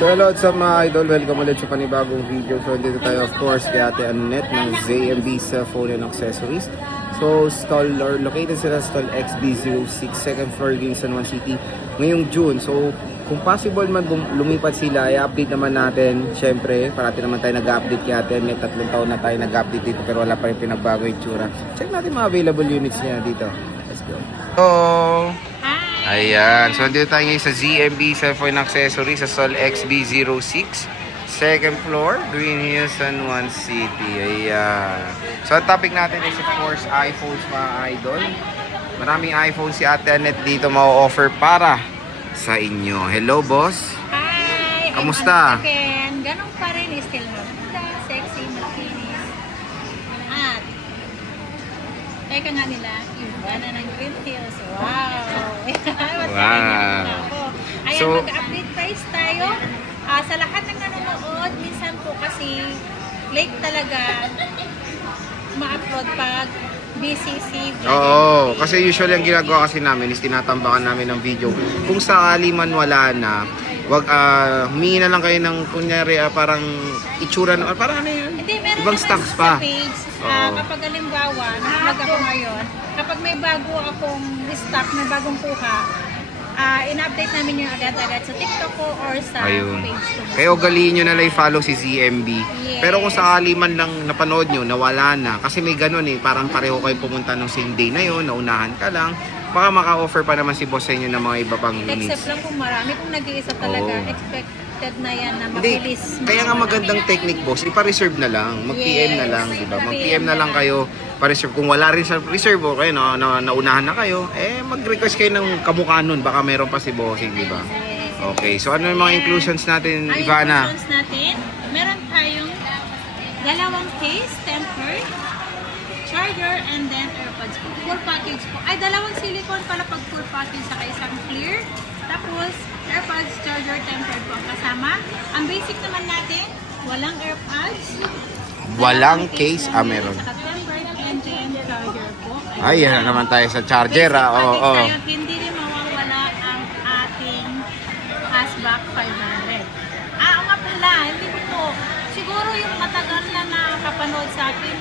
So hello, what's up mga idol? Welcome ulit sa panibagong video. So dito tayo of course kay Ate Annette ng ZMB Cellphone and Accessories. So stall or located sila sa stall XB06, second floor din San Juan City ngayong June. So kung possible man lumipat sila, i-update naman natin. Siyempre, parati naman tayo nag-update kay Ate Annette. 3 taon na tayo nag-update dito pero wala pa rin pinagbago yung tsura. Check natin mga available units niya dito. Let's go. Hello! Ayan, so dito tayo ngayon sa ZMB Cellphone Accessories sa Sol XB06 second floor, Green Hills, San Juan City. Ayan. So ang topic natin is of course iPhones mga idol. Maraming iPhone si Ate Annette dito ma-offer para sa inyo. Hello boss. Hi! Kamusta? Again, ganun pa rin, still maganda, sexy, makinis. At teka nga nila, iba na ng Green Hills. Wow! Wow! Ayan, So, mag-update price tayo. Sa lahat ng nanonood, minsan po kasi late talaga ma-upload pag BCC. oo, kasi usually ang ginagawa kasi namin is tinatambakan namin ng video. Kung sakali man wala na, wag humingi na lang kayo ng kunyari parang itsura na, parang ano yun? Hindi, meron Ibang naman stocks sa pa. page. Oo. Kapag halimbawa, nakalag ako ngayon, kapag may bago akong stock, may bagong kuha, in-update namin yung agad-agad sa TikTok ko or sa Ayun. page ko. Kaya ugaliin nyo na lang i-follow si ZMB. Yes. Pero kung sakali man lang napanood nyo, nawala na. Kasi may ganun parang pareho kayo pumunta ng same day na yun, naunahan ka lang. Baka maka-offer pa naman si boss sa inyo ng mga iba pang Except units. lang kung marami, kung nag-iisa talaga, Oo. expected na yan na Hindi, mabilis. kaya nga magandang technique boss, ipa-reserve na lang. Mag-PM na Yes. lang, di ba? Mag-PM na lang kayo, pa-reserve. Kung wala rin sa reserve, okay, naunahan na kayo, mag-request kayo ng kamukha nun. Baka meron pa si bossing, di ba? Okay, so ano yung mga inclusions natin, Ang Ivana? inclusions natin, meron tayong dalawang case, tempered, charger, and then AirPods po. Full package po. Ay, dalawang silicone pala pag full package sa isang clear. Tapos, AirPods, charger, tempered po ang kasama. Ang basic naman natin, walang AirPods. Walang Dalawang case, lang meron. Saka tempered, and then charger po. Ay, yan na naman tayo sa charger, Basic Oo, package oo. tayo, hindi rin mawawala ang ating cashback 500. Oo nga pala, hindi ko po. Siguro yung matagal na nakapanood sa akin,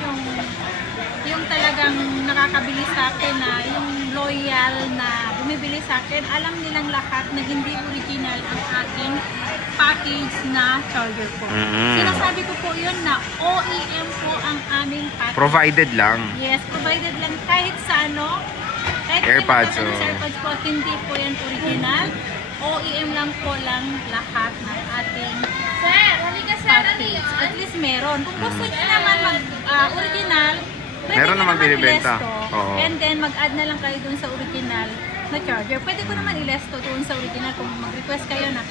yung talagang nakakabili sa akin na yung loyal na bumibili sa akin, alam nilang lahat na hindi original ang aking package na charger po. Sinasabi ko po yun na OEM po ang aming package. Provided lang. Yes, provided lang kahit sa ano, kahit AirPods, sa oh. AirPods po, hindi po yan original. OEM lang po lang lahat ng ating package. At least meron. Kung gusto niyo naman mag-original, Meron naman binibenta. i-less to. Oo. And then mag-add na lang kayo dun sa original na charger. Pwede ko naman i-less to dun sa original kung mag-request kayo na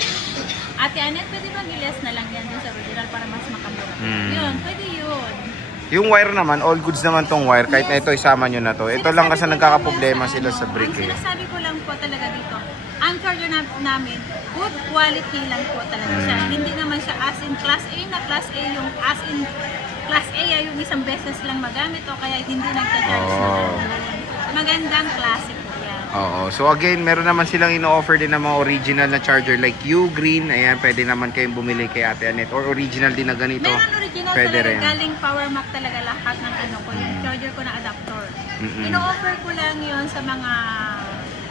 Ate Annette, pwede bang i-less na lang yan dun sa original para mas makamura? Yun, pwede yun. Yung wire naman, all goods naman tong wire. Kahit na ito, isama nyo na to. Ito lang kasi nagkakaproblema sila sa brick Ang sinasabi ko lang po talaga dito, ang charger namin, good quality lang po talaga siya. Hindi naman siya as in class A na class A, yung as in class A ay yung isang beses lang magamit o kaya hindi nagta-charge na ganun. Magandang klase po yan. Oo. So again, meron naman silang ino-offer din ng mga original na charger like U-Green. Ayan, pwede naman kayong bumili kay Ate Annette. Or original din na ganito. Meron original Pwede talaga, rin. galing Power Mac talaga lahat ng ano ko, yung charger ko na adapter. Ino-offer ko lang yon sa mga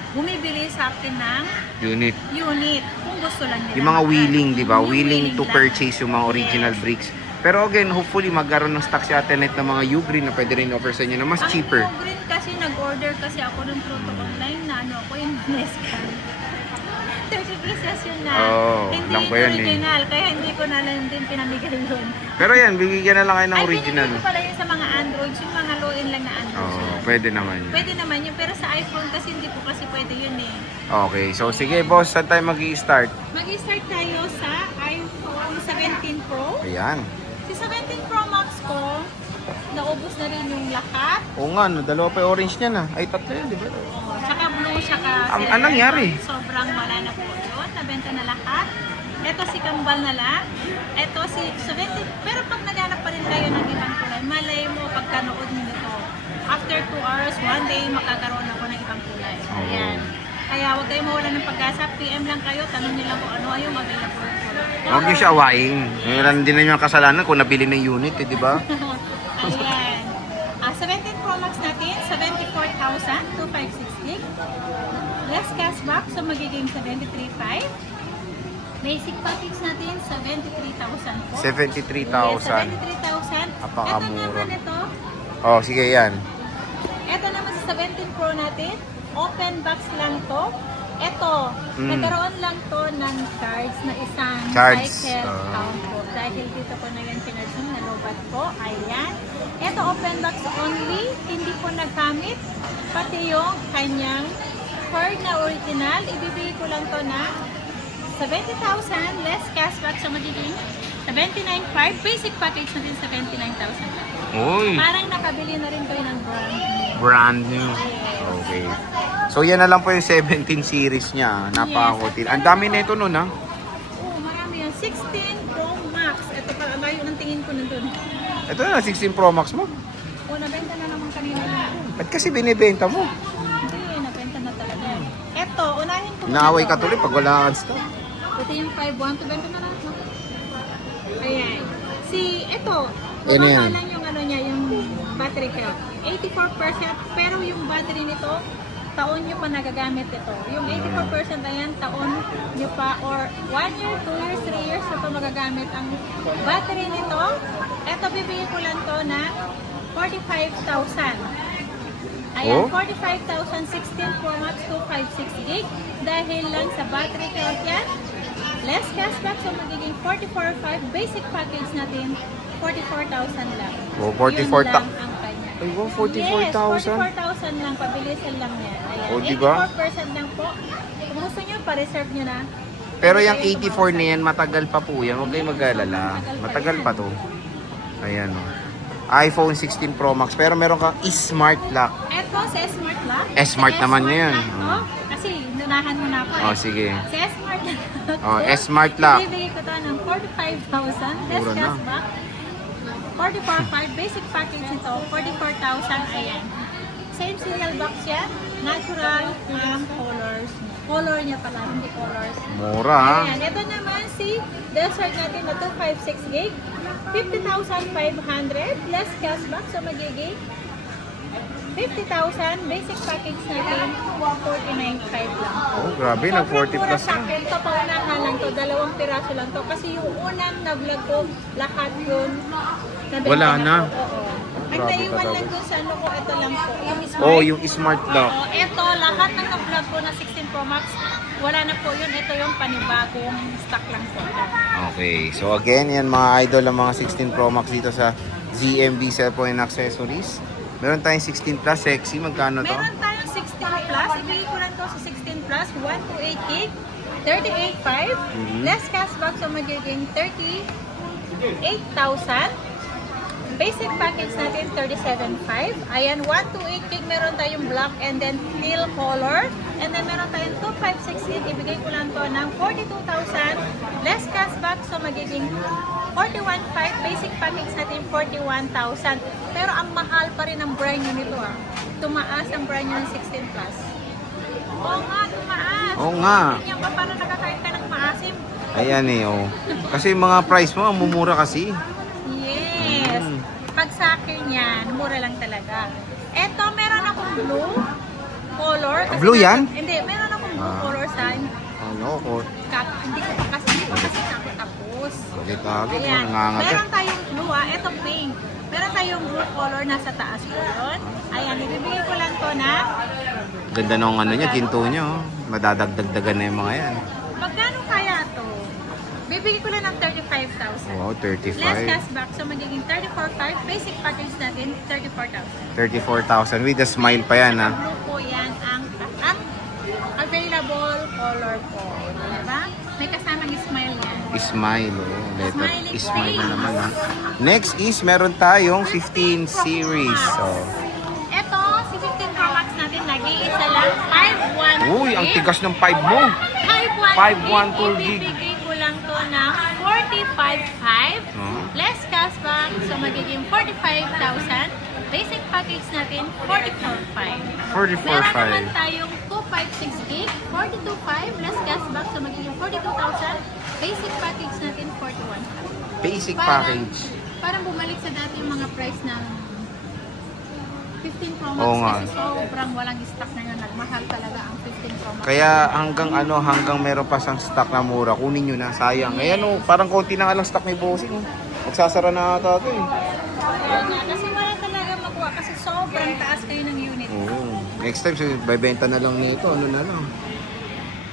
bumibili sa akin ng Unit. unit kung gusto lang nila. Yung mga willing, di ba? Yung Willing to lang. purchase yung mga original Yes. bricks. Pero again, hopefully magkaroon ng stock si Ate Annette ng mga U-Green na pwede rin offer sa inyo na mas cheaper. Ang green kasi nag-order kasi ako ng fruto online na ano ako yung Nescan. 30 pieces yun na. Oo, Hindi alam ko yun eh. original, kaya hindi ko na lang din pinamigay yun. Pero yan, bibigyan na lang kayo ng Ay, original. binigay ko pala yun sa mga Androids, yung mga low-end lang na Androids. Oo, yun. pwede naman yun. Pwede naman yun, pero sa iPhone kasi hindi po kasi pwede yun eh. Okay, so sige boss, saan tayo mag-i-start? Mag-start tayo sa iPhone 17 Pro. Ayan. Si 17 Pro Max ko, naubos na rin yung lahat. Oo nga, no, dalawa pa yung orange niya na. Ay, tatlo yun, di ba? Tsaka blue, tsaka silver. Anong nangyari? Sobrang wala na po yun. Nabenta na lahat. Ito si Kambal na lang. Ito si 70. Pero pag naghanap pa rin kayo ng ibang kulay, malay mo pagkanood nyo nito. After 2 hours, 1 day, makakaroon ako ng ibang kulay. Ayan. Kaya huwag kayong mawala ng pag-asa. PM lang kayo, tanong nila kung ano ay yung available po. Huwag niyo siya awayin. Hindi na niyo ang kasalanan kung nabili ng unit, eh, di ba? Ayan. 17 Pro Max natin, 74,000, 256 gig. Less cashback, so magiging 73,500. Basic package natin, 73,000 po. 73,000. 73,000. Napakamura. Ito naman ito. Oh, sige yan. Ito naman sa 17 Pro natin, open box lang to. Ito, nagkaroon lang to ng charge na isang Charge. cycle count po. Dahil dito ko na yan pinagsun, nalubat po. Ayan. Ito, open box only. Hindi po nagamit. Pati yung kanyang cord na original. Ibibigay ko lang to na 70,000 less cashback. So magiging 79,500. Basic package natin 79,000 lang. Uy, Parang nakabili na rin kayo ng brand new. brand new. Okay. So yan na lang po yung 17 series niya. Napakakutil. Ang dami na ito nun, ha? Oo, marami yan. 16 Pro Max. Ito pa, layo ng tingin ko nandun. Ito na, 16 Pro Max mo. Oo, nabenta na naman kanina. Ba't kasi binibenta mo? Hindi, nabenta na talaga. Ito, unahin ko muna Inaaway to. ka tuloy pag wala kang stock. Ito yung 5.1 to benta na lang. No? Ayan. Ito, Ano yan? mababa lang yung ano niya, yung battery health. 84%, pero yung battery nito, taon nyo pa nagagamit ito. Yung 84% ayan, taon nyo pa or 1 year, 2 years, 3 years na ito magagamit. Ang battery nito, ito bibigyan ko lang to na 45,000. Ayan, Oh? 45,000, 16 Pro Max, 256 gig. Dahil lang sa battery health yan, less cashback, so magiging 44,500. Basic package natin, 44,000 lang. Oh, 44,000. Yun lang ang kanya. Ay, wow, Yes, 44,000. 44,000 lang. Pabilisan lang yan. Ayan. Oh, diba? 84% lang po. Kung gusto nyo, pa-reserve nyo na. Pero yung 84 na yan, matagal pa po yan. Huwag kayong mag-alala. Matagal pa to. Ayan, oh. iPhone 16 Pro Max. Pero meron kang Smart Lock. Eto, sa Smart Lock. Smart Sa naman Smart yun. Lock, oh, kasi nunahan mo na ako Oh, sige. Sa Smart Lock. Oh, Smart Lock. Ibibigay ko to ng 45,000. Less Mura na. cashback. 44,500. Basic package nito, 44,000. Ayan. Same serial box yan. Natural colors. Color niya pala, hindi colors. Mura, ha? Ayan. Ito naman si Desert natin na 256 gig. 50,500. Less cashback. So magiging 50,000. Basic package natin, 49,500 lang. Oh, grabe. Nag-40 Sobrang mura plus sa na. akin. Ito, paunahan lang to. 2 piraso lang to. Kasi yung unang na-vlog ko, lahat yun. nabenta Wala na. po. Oo. Ang Grabe naiwan ka lang daw. dun sa ano ko, ito lang po. Yung Smart. Oh, yung Smart Lock. Oo, ito, lahat ng na-vlog ko na 16 Pro Max, wala na po yun. Ito yung panibagong stock lang po. Okay. So again, yan mga idol ang mga 16 Pro Max dito sa ZMB Cellphone and Accessories. Meron tayong 16 Plus Sexy. Magkano to? Meron tayong 16 Plus. Ibigay ko lang to sa 16 Plus. 128 gig. 38,500. Less cashback, so magiging 38,000. Basic package natin, 37,500. Ayan, 128 gig. Meron tayong black and then teal color. And then meron tayong 256 gig. Ibigay ko lang to ng 42,000. Less cashback, so magiging 41,500. Basic package natin, 41,000. Pero ang mahal pa rin ang brand new nito, ah. Tumaas ang brand new ng 16 Plus. Oo nga, tumaas. Oo nga. Ganyan pa, paano nakakain ka ng maasim? Ayan eh, oh. Kasi yung mga price mo, ang mumura kasi. Yes. Pag sa akin yan, mura lang talaga. Eto, meron akong blue color. Kasi Blue yan? Hindi, meron akong blue color sa Ano ko? hindi ko pa kasi tapos. Kagit-kagit mo, Ayan. nangangagat. Meron tayong blue, Eto pink. Meron tayong blue color nasa taas po yun. Ayan, ibibigay ko lang to na Ganda nung ano niya, ginto niya, oh. Madadagdagdagan na yung mga yan. magkano kaya to? Bibigay ko lang ng 35,000. Wow, Less 35. cashback, so magiging 34,500. Basic package natin, 34,000. 34,000 with a smile pa yan, ha. Blue po yan ang available color po. Diba? May kasamang smile yan. Smile, oh. Letter. Smiling Smile na face. naman, ha. Next is, meron tayong 15 series. Oh. Ito, si 15 Pro Max natin, nag-iisa lang, 512 Uy, ang tigas ng 5 mo. 512 512 gig. Ibibigay ko lang to ng 45,500. Oh. Less cashback, so magiging 45,000. Basic package natin, 44,500. 44.5. Meron naman tayong 256 gig, 42,500. Less cashback, so magiging 42,000. Basic package natin, 41,500. Basic package. Parang bumalik sa dati yung mga price ng 15 Pro Max Oo nga. kasi sobrang walang stock na yun. Nagmahal talaga ang 15 Pro Max. Kaya hanggang meron pa sang stock na mura, kunin nyo na, sayang. Ayan o, parang konti na nga lang stock ni Bossing. Oh. Magsasara na ata ito eh. Kaya nga, kasi wala talaga makuha kasi sobrang taas kayo ng unit. Oo. Next time, bibenta na lang nito. Ano na lang.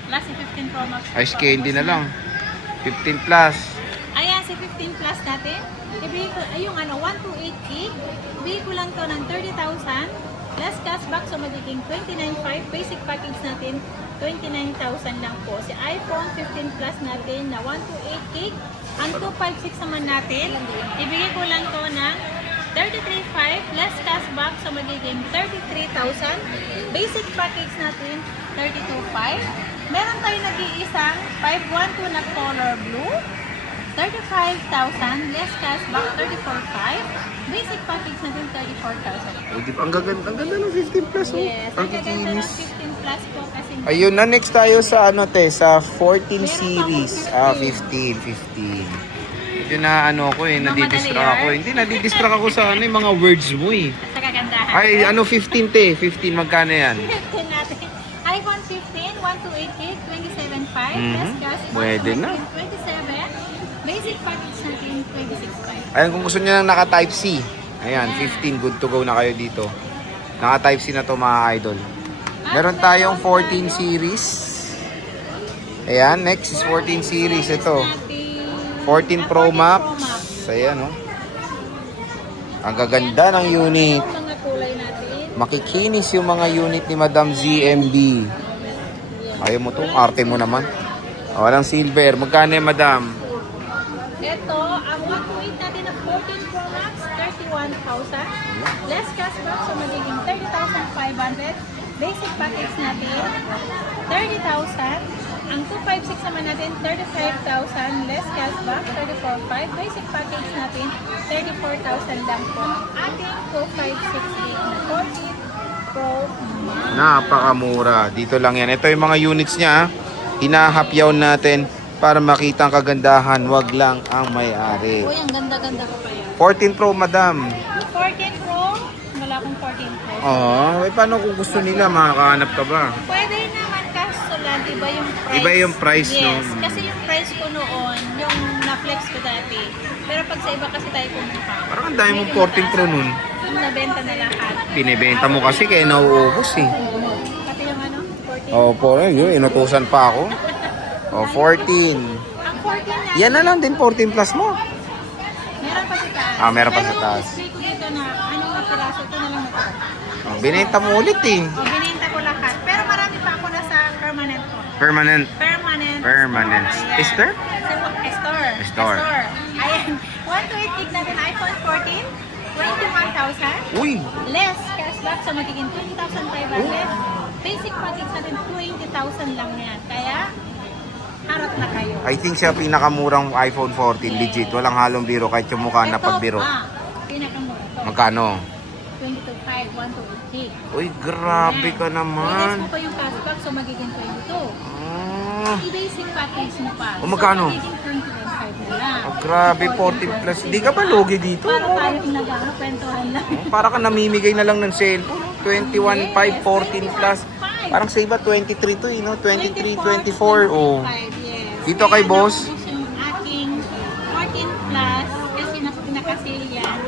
Last si 15 Pro Max. Ice candy na lang. 15 plus. Ayan, si 15 Plus natin. Ibigay ko, ay yung 128 gig. Ibigay ko lang to ng 30,000. Less cashback, so magiging 29,500. Basic package natin, 29,000 lang po. Si iPhone 15 Plus natin na 128 gig. Ang 256 naman natin, ibigay ko lang to ng 33,500. Less cashback, so magiging 33,000. Basic package natin, 32,500. Meron tayo nag-iisang 512 na color blue. 35,000, less cashback, 34,500. Basic package natin, 34,000. Oh, ang gaganda ng 15 plus. Oh. Yes, Ang ang gaganda ng kikinis. 15 plus po kasi. Ayun na, next tayo sa sa 14 Meron series. pa akong 15. Ito na ko nadidistract ako. Hindi, nadidistract ako sa yung mga words mo eh. Sa kagandahan. Ay, 15 15, magkano yan? 15 natin. iPhone 15, 128 gig, 27,500. Less cashback, Pwede so na. magiging 27. Basic package natin, 26,500. Ayan, kung gusto niyo ng naka-type C. Ayan, 15, good to go na kayo dito. Naka-type C na to mga idol. Meron tayong 14 series. Ayan, next is 14 series. Ito, 14 Pro Max. Ayan, oh. Ang gaganda ng unit. Mga kulay natin. Makikinis yung mga unit ni Madam ZMB. Ayaw mo to, arte mo naman. Walang silver. Magkano yan, Madam? Ito, ang 128 natin na 14 Pro Max, 31,000. Less cashback, so magiging 30,500. Basic package natin, 30,000. Ang 256 naman natin, 35,000. Less cashback, 34,500. Basic package natin, 34,000 lang po. Ating 256 gig na 14 Pro Max. Napakamura. Dito lang yan. Ito yung mga units niya. Hinahapyaw natin para makita ang kagandahan. Wag lang ang may-ari. Uy, ang ganda-ganda ko pa yan. 14 Pro, Madam. 14 Pro, wala akong 14 Pro. Paano kung gusto nila? Makakahanap ka ba? Pwede naman kaso lang, iba yung price. Iba yung price, yes, no? Kasi yung price ko noon, yung na-flex ko dati. Pero pag sa iba kasi tayo pumunta. Parang ang dami mong 14 Pro nun. Yung nabenta na lahat. Binibenta mo kasi kaya nauubos eh. Pati yung 14. Po, yun, inutusan pa ako. 14. Ang 14 na, Yan na lang din, 14 plus mo. meron pa sa taas. Meron pa sa taas. Pero display ko dito na, anong mga piraso, ito na lang natin. Binenta mo ulit eh. Bininta ko lahat. Pero marami pa ako na sa permanent ko. Permanent. Permanent. Ayan. Store? Store. Store. Ayan. 128 gig natin iPhone 14. 21,000. Uy! Less cashback, so magiging 20,500. Basic package natin, 20,000 lang yan. Kaya, harap na kayo. I think siya pinakamurang iPhone 14. Legit. Walang halong biro kahit yung mukha na pagbiro. Pinakamura. Ito. Magkano? 22,500, 128 gig. Uy, grabe ka Minus naman. mo pa yung cashback, so magiging 22. Ah, I-basic package mo pa. magkano? So, magiging 21,500 na lang. grabe, 14 plus. Di ka ba lugi dito? Para tayong nag-kwentuhan lang. Para ka namimigay na lang ng cellphone. 21.5, 14 plus. Parang sa iba, 23 to eh, no? 23, 24. Oh. Yes. Dito kay boss. Yung aking 14 plus, kasi naka-sale yan.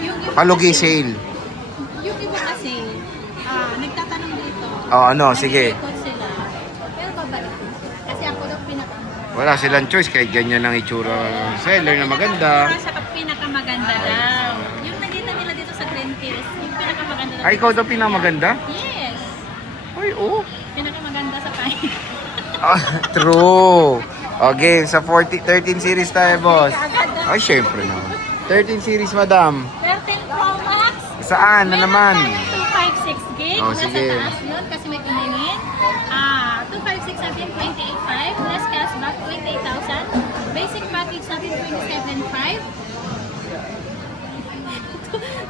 Yung Palugi kasi- sale. Yung iba kasi, nagtatanong dito. Sige. Nag-record sila. Pero babalik. Kasi ako daw pinakamura. Wala silang choice kahit ganyan ang itsura ng seller na maganda. Sa pinakamaganda daw. Yung nakita nila dito sa Green Hills, yung pinakamaganda daw. Ay, ikaw daw pinamaganda? Yes. Ay, oh. Pinakamaganda sa tayo. True. Okay, sa 13 series tayo, boss. Ay, syempre naman. 13 series, madam. 13 Pro Max. Saan na naman? Meron tayong 256 gig. Oh, Nasa sige. taas yun kasi may tumingin. 256 natin, 28,500. Less cashback, 28,000. Basic package natin 27.5.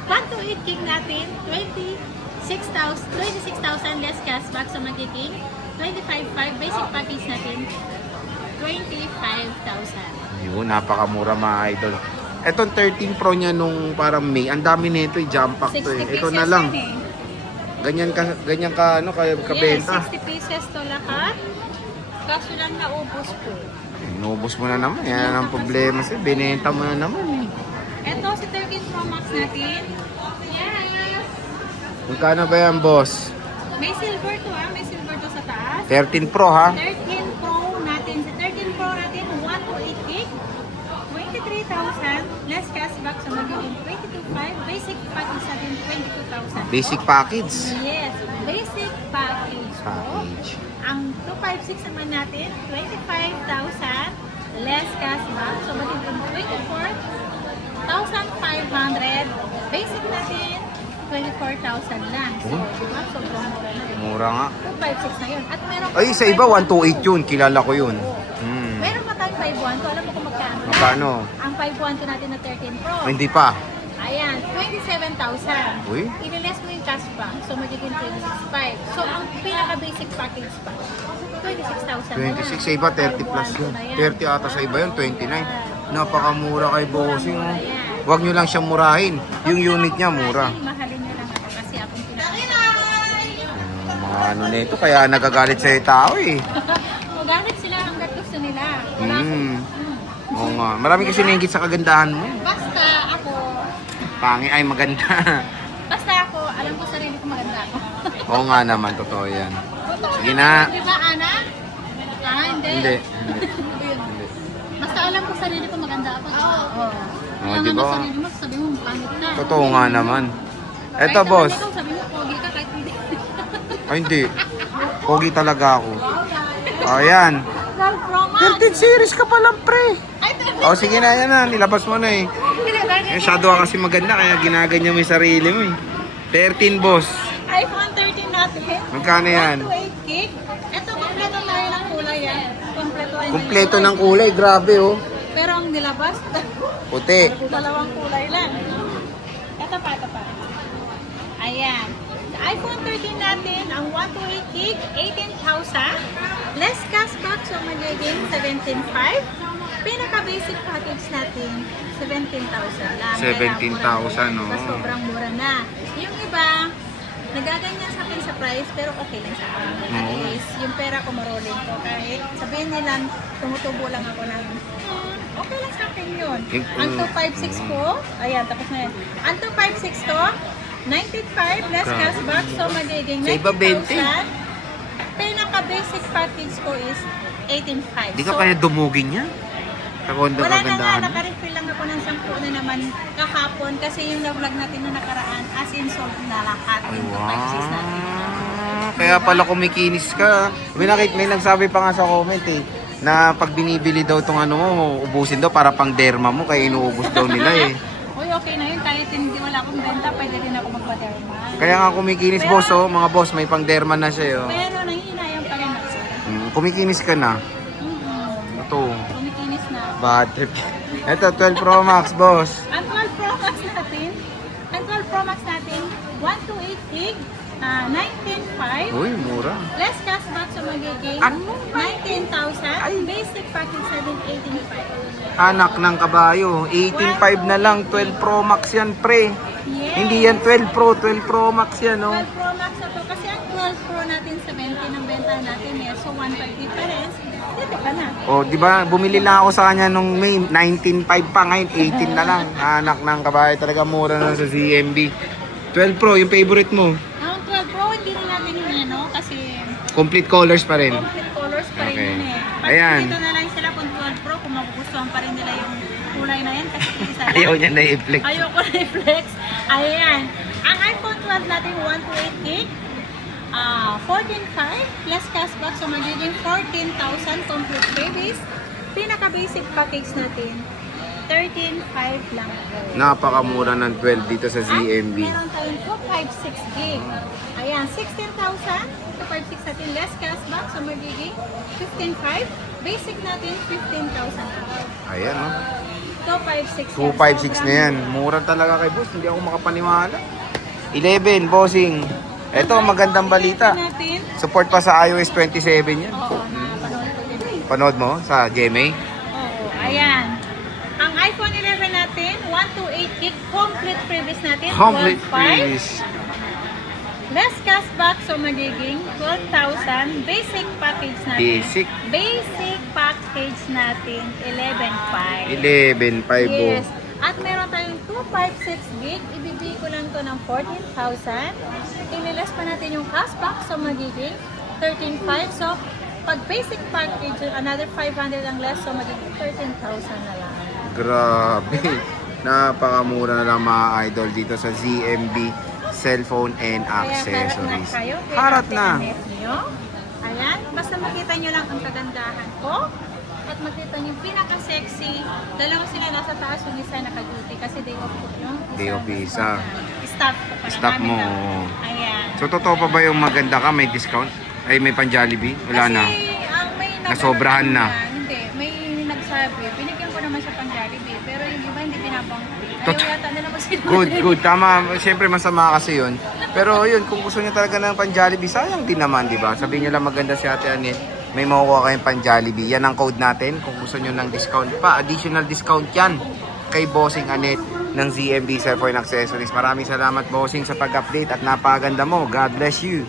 128 gig natin 26,000 less cashback, so magiging 25.5. Basic package natin 25,000. Yun, napakamura mga idol. Etong 13 Pro niya nung parang May, ang dami nito, jump pack to 60 eh. pieces Ito na lang. yan eh. Ganyan ka ano, kabenta. Yes, 60 pieces to lahat. Kaso lang naubos po. Inubos mo na naman. Yan ang problema sa'yo. Binenta mo na naman eh. Ito si 13 Pro Max natin. Yes. Magkano ba yan, boss? May silver to ha. May silver to sa taas. 13 Pro ha? 13 Pro natin. Sa 13 Pro natin, 128 gig. 23,000. Less cashback, so magiging 22,500. Basic package natin, 22,000. Basic package. Yes. Basic package po. Package. Ang 256 naman natin, 25,000 less cashback. So, magiging 24,500. Basic natin, 24,000 lang. So, diba? Sobrang mura na. Mura nga. 256 na yun. At meron Ay, sa iba, 128 yun. Kilala ko yun. Meron pa tayong 512. Alam mo kung magkano? Magkano? Ang 512 natin na 13 Pro. Ay, hindi pa. Ayan, 27,000. Uy. I-less mo yung cashback, so magiging 26,500. So, ang pinaka-basic package pa, 26,000 na lang. 26 sa iba, 30 plus yun. 30 ata sa iba yun, 29. Napakamura kay bossing. Oh. Ayan. Huwag nyo lang siyang murahin. Yung unit niya, mura. Mahalin nyo lang ako kasi akong pinaka. Mga ano nito, kaya nagagalit sa'yo tao eh. Magalit sila hanggat gusto nila. Wala akong... Oo nga. Marami kasi naingit sa kagandahan mo. Basta ako, Ay, maganda. basta ako, alam ko sarili ko maganda ako. Oo nga naman, totoo yan. Sige na. Di ba, Ana? Ah, hindi. Hindi. Yun. Basta alam ko sarili ko maganda ako. Oo. Oh, Alam di mo ba? sarili mo, sabi mo, pangit ka. Totoo nga naman. Kahit Eto, naman boss. ikaw, sabi mo, pogi ka kahit hindi. Ay, hindi. Pogi talaga ako. O, yan. 12 Pro Max. 13 series ka pa lang, pre. Ay, O, sige na, yan na. Nilabas mo na eh. Masyado ka kasi maganda, kaya ginaganyan mo yung sarili mo eh. 13, boss. iPhone 13 natin. Magkano yan? 128 gig. Ito, kompleto tayo ng kulay yan. Kompleto tayo Kompleto ng kulay, grabe oh. Pero ang nilabas, Puti. dalawang kulay lang. Ito pa. Ayan. Sa iPhone 13 natin, ang 128 gig, 18,000. Less cashback, so magiging 17,500. Pinaka-basic package natin, 17,000 lang. 17,000, no? Mas sobrang mura na. Yung iba, nagaganyan sa akin sa price, pero okay lang sa akin. At Oo. least, yung pera ko marolling ko. Kahit sabihin nila, tumutubo lang ako ng, okay lang sa akin yun. Ang 256 ko, ayan, tapos na yan. Ang 256 ko, 95 less Grabe. cashback, so magiging Sa iba, 20. 19,000. Pinaka-basic package ko is 18,500. Di ka kaya dumugin niya? Kakondo Wala na nga, kagandahan. naka-refill lang ako ng 10 na naman kahapon kasi yung na-vlog natin na nakaraan, as in sold na lahat. Ay, Yung wow. 256 natin. Kaya pala kumikinis ka. May nagsabi pa nga sa comment eh, na pag binibili daw tong ano mo, ubusin daw para pang derma mo, kaya inuubos daw nila eh. Uy, okay na yun. Kahit hindi wala akong benta, pwede rin ako magpa-derma. Kaya nga kumikinis boss oh, mga boss, may pang derma na siya oh. Pero nangihinayang pa rin ako. Kumikinis ka na. Ito, Kumikinis na. bad trip. Ito, 12 Pro Max boss. Ang 12 Pro Max natin, 128 gig, 19,500. Uy, mura. Less cashback, so magiging Ano? 19,000. Basic package natin, 18,500. Anak ng kabayo, 18.5 na lang, 12 Pro Max yan pre. Yes. Hindi yan 12 Pro, 12 Pro Max yan oh. 12 Pro Max na to. Kasi ang 12 Pro natin, 70 ng benta natin eh. So, 1.5 difference. Dito ka na. O, di ba, bumili lang ako sa kanya nung May, 19.5 pa ngayon, 18 na lang. Anak ng kabayo, talaga mura na sa ZMB. 12 Pro, yung favorite mo. Ang 12 Pro, hindi na natin yun ano, kasi Complete colors pa rin. complete colors pa rin Okay. yun eh. Pag Ayan. dito na lang sila kung 12 Pro, kung magugustuhan pa rin nila yung kulay na yan, kasi isa lang. Ayaw niya na i-flex. Ayoko na i-flex. Ayan. Ang iPhone 12 natin, 128 gig. 14,500 plus cashback, so magiging 14,000 complete babies. Pinaka-basic package natin, 13,500 lang. Napakamura ng 12 dito sa ZMB. Meron tayong 256 gig. Ayan, 16,000. 256 natin less cashback, so magiging 15,500. Basic natin, 15,000. Ayan, no? 256. 256 na yan. Mura talaga kay boss. Hindi ako makapaniwala. 11, bossing. Ito, magandang balita. Natin. Support pa sa iOS 27 yan. Oo, napanood ko din. Panood mo sa GMA? Oo, ayan. Ang iPhone 11 natin, 128 gig, complete previous natin, Complete 12,500. freeze. Less cashback, so magiging 12,000. Basic package natin. Basic package natin, 11,500. 11.5 Yes. At meron tayong 256 gig, ibibigay ko lang to ng 14,000. Ililas pa natin yung cashback, so magiging 13,500. So, pag basic package, another 500 ang less, so magiging 13,000 na lang. Grabe. Napakamura na lang mga idol dito sa ZMB Cellphone and Accessories. Harat na. Ayan, basta makita nyo lang ang kagandahan ko. At makita nyo yung pinaka-sexy. Dalawa sila nasa taas, yung isa naka-duty kasi day off ko yun. Day off isa. Staff ko pala. Staff namin mo. lang. Ayan. So, totoo pa ba yung maganda ka? May discount? Ay, may pan-Jollibee? Wala na. Kasi ang may Nasobrahan na. Hindi, may nagsabi. Binigyan ko naman siya pang Jollibee. Pero yung iba hindi pinapang. Ayaw yata na naman sila. Good. Tama. Siyempre, masama kasi yun. Pero yun, kung gusto niya talaga ng pan-Jollibee, sayang din naman, di ba? Sabihin niyo lang maganda si Ate Anet, may makukuha kayong pan-Jollibee. Yan ang code natin. Kung gusto niyo ng discount pa, additional discount yan kay Bossing Anet ng ZMB Cellphone Accessories. Maraming salamat, Bossing, sa pag-update at napaganda mo. God bless you.